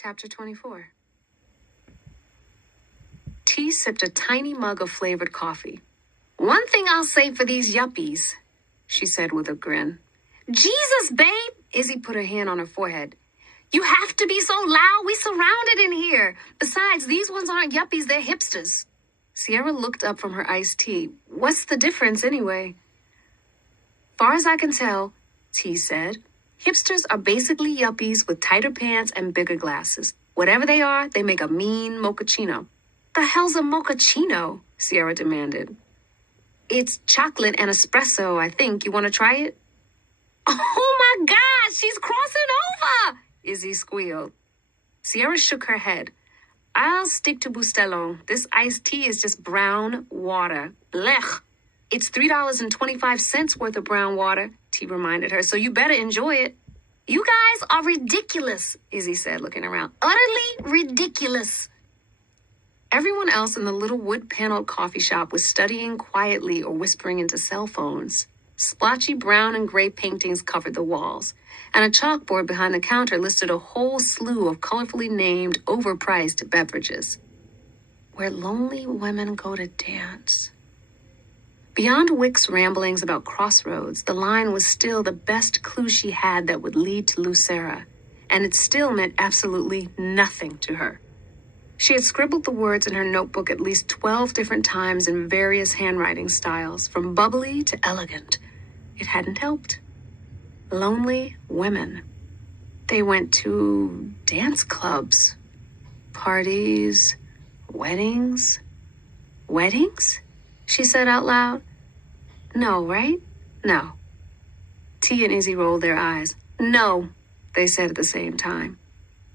Chapter 24. T sipped a tiny mug of flavored coffee. "One thing I'll say for these yuppies," she said with a grin. "Jesus, babe!" Izzy put her hand on her forehead. "You have to be so loud. We surrounded in here. Besides, these ones aren't yuppies. They're hipsters." Sierra looked up from her iced tea. "What's the difference anyway?" "Far as I can tell," T said, "hipsters are basically yuppies with tighter pants and bigger glasses. Whatever they are, they make a mean mochaccino." "The hell's a mochaccino?" Sierra demanded. "It's chocolate and espresso, I think. You want to try it?" "Oh my God, she's crossing over!" Izzy squealed. Sierra shook her head. "I'll stick to Bustelo. This iced tea is just brown water. Blech. It's $3.25 worth of brown water," T reminded her, "so you better enjoy it." "You guys are ridiculous," Izzy said, looking around. "Utterly ridiculous." Everyone else in the little wood-paneled coffee shop was studying quietly or whispering into cell phones. Splotchy brown and gray paintings covered the walls, and a chalkboard behind the counter listed a whole slew of colorfully named, overpriced beverages. "Where lonely women go to dance." Beyond Wick's ramblings about crossroads, the line was still the best clue she had that would lead to Lucera, and it still meant absolutely nothing to her. She had scribbled the words in her notebook at least 12 different times in various handwriting styles, from bubbly to elegant. It hadn't helped. Lonely women. They went to dance clubs, parties, weddings. "Weddings?" she said out loud. "No, right? No." T and Izzy rolled their eyes. "No," they said at the same time.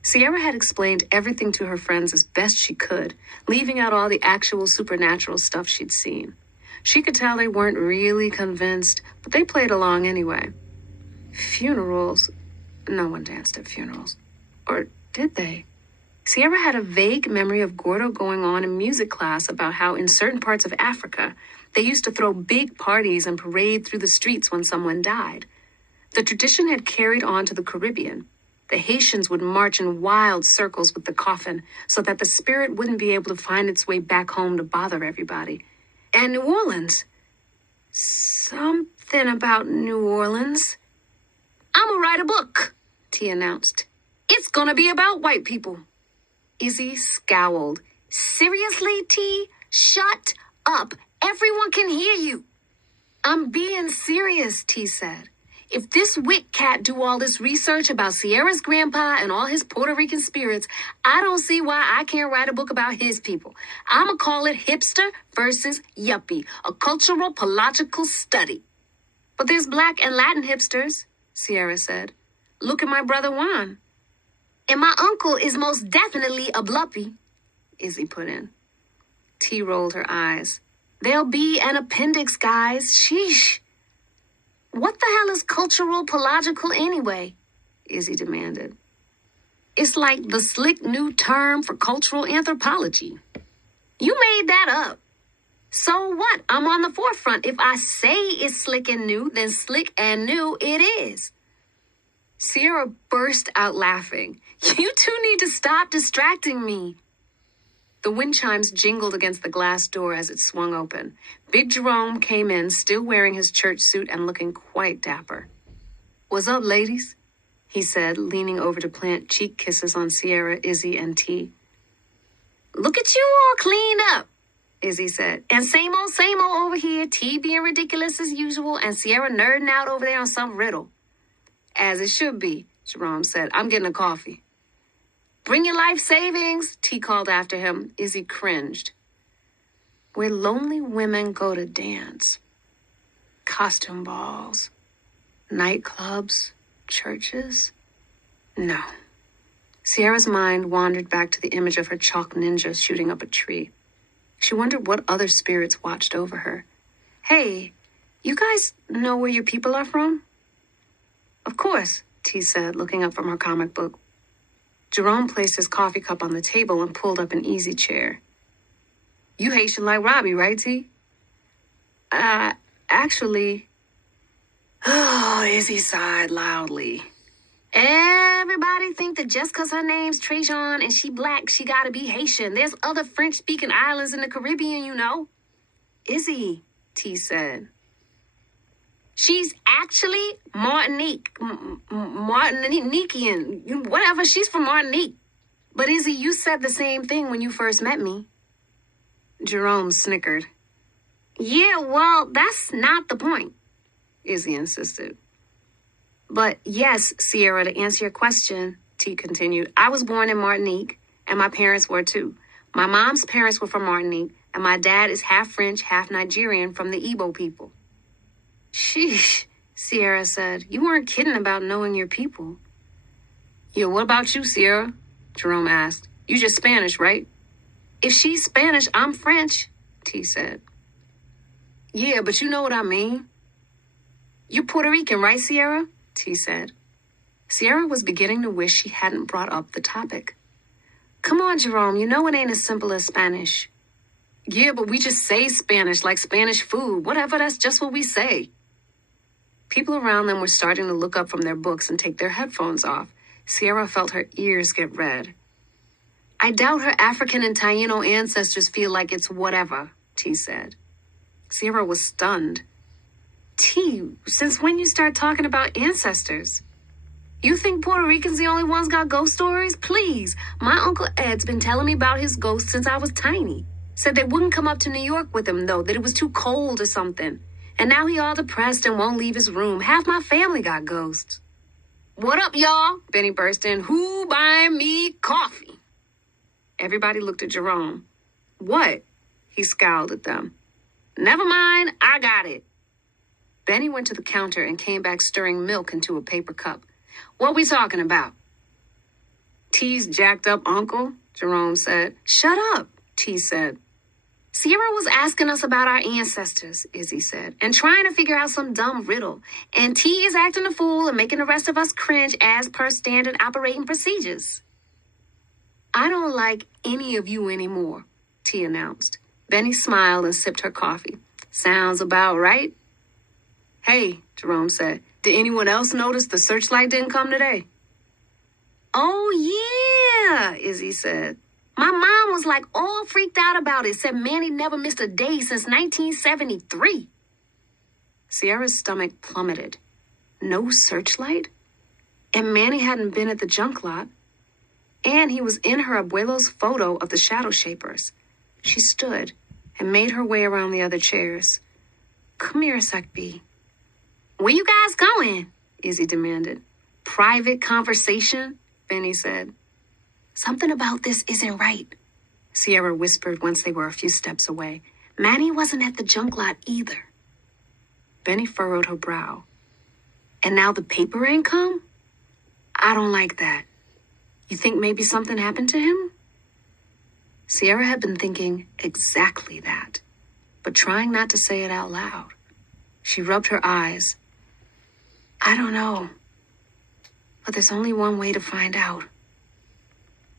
Sierra had explained everything to her friends as best she could, leaving out all the actual supernatural stuff she'd seen. She could tell they weren't really convinced, but they played along anyway. Funerals? No one danced at funerals. Or did they? Sierra had a vague memory of Gordo going on in music class about how in certain parts of Africa, they used to throw big parties and parade through the streets when someone died. The tradition had carried on to the Caribbean. The Haitians would march in wild circles with the coffin so that the spirit wouldn't be able to find its way back home to bother everybody. And New Orleans. Something about New Orleans. "I'm gonna write a book," T announced. "It's gonna be about white people." Izzy scowled. "Seriously, T? Shut up. Everyone can hear you." "I'm being serious," T said. "If this Wick cat do all this research about Sierra's grandpa and all his Puerto Rican spirits, I don't see why I can't write a book about his people. I'ma call it Hipster versus Yuppie, a cultural-pological study." "But there's Black and Latin hipsters," Sierra said. "Look at my brother Juan." "And my uncle is most definitely a bluppy," Izzy put in. T rolled her eyes. "There'll be an appendix, guys. Sheesh." "What the hell is cultural-pological anyway?" Izzy demanded. "It's like the slick new term for cultural anthropology." "You made that up." "So what? I'm on the forefront. If I say it's slick and new, then slick and new it is." Sierra burst out laughing. "You two need to stop distracting me." The wind chimes jingled against the glass door as it swung open. Big Jerome came in, still wearing his church suit and looking quite dapper. "What's up, ladies?" he said, leaning over to plant cheek kisses on Sierra, Izzy, and T. "Look at you all cleaned up," Izzy said. "And same old over here, T being ridiculous as usual, and Sierra nerding out over there on some riddle." "As it should be," Jerome said. "I'm getting a coffee." "Bring your life savings," T called after him. Izzy cringed. "Where lonely women go to dance. Costume balls. Nightclubs. Churches. No." Sierra's mind wandered back to the image of her chalk ninja shooting up a tree. She wondered what other spirits watched over her. "Hey, you guys know where your people are from?" "Of course," T said, looking up from her comic book. Jerome placed his coffee cup on the table and pulled up an easy chair. "You Haitian like Robbie, right, T?" Actually..." Oh, Izzy sighed loudly. Everybody think that just 'cause her name's Trajan and she black, she gotta be Haitian. There's other French-speaking islands in the Caribbean, you know. Izzy, T said. She's actually Martiniquean, whatever. She's from Martinique. But Izzy, you said the same thing when you first met me. Jerome snickered. Yeah, well, that's not the point, Izzy insisted. But yes, Sierra, to answer your question, T continued, I was born in Martinique, and my parents were too. My mom's parents were from Martinique, and my dad is half French, half Nigerian from the Igbo people. Sheesh, Sierra said. You weren't kidding about knowing your people. Yeah, what about you, Sierra? Jerome asked. You just Spanish, right? If she's Spanish, I'm French, T said. Yeah, but you know what I mean. You're Puerto Rican, right, Sierra? T said. Sierra was beginning to wish she hadn't brought up the topic. Come on, Jerome, you know it ain't as simple as Spanish. Yeah, but we just say Spanish like Spanish food. Whatever, that's just what we say. People around them were starting to look up from their books and take their headphones off. Sierra felt her ears get red. I doubt her African and Taino ancestors feel like it's whatever, T said. Sierra was stunned. T, since when you start talking about ancestors? You think Puerto Ricans the only ones got ghost stories? Please, my Uncle Ed's been telling me about his ghosts since I was tiny. Said they wouldn't come up to New York with him, though, that it was too cold or something. And now he all depressed and won't leave his room. Half my family got ghosts. What up, y'all? Benny burst in. Who buying me coffee? Everybody looked at Jerome. What? He scowled at them. Never mind, I got it. Benny went to the counter and came back stirring milk into a paper cup. What we talking about? T's jacked up uncle, Jerome said. Shut up, T said. Sierra was asking us about our ancestors, Izzy said, and trying to figure out some dumb riddle. And T is acting a fool and making the rest of us cringe as per standard operating procedures. I don't like any of you anymore, T announced. Benny smiled and sipped her coffee. Sounds about right. Hey, Jerome said, did anyone else notice the searchlight didn't come today? Oh, yeah, Izzy said. My mom was like all freaked out about it, said Manny never missed a day since 1973. Sierra's stomach plummeted. No searchlight? And Manny hadn't been at the junk lot. And he was in her abuelo's photo of the Shadowshapers. She stood and made her way around the other chairs. Come here, Sec B. Where you guys going? Izzy demanded. Private conversation, Benny said. Something about this isn't right, Sierra whispered once they were a few steps away. Manny wasn't at the junk lot either. Benny furrowed her brow. And now the paper ain't come? I don't like that. You think maybe something happened to him? Sierra had been thinking exactly that, but trying not to say it out loud. She rubbed her eyes. I don't know, but there's only one way to find out.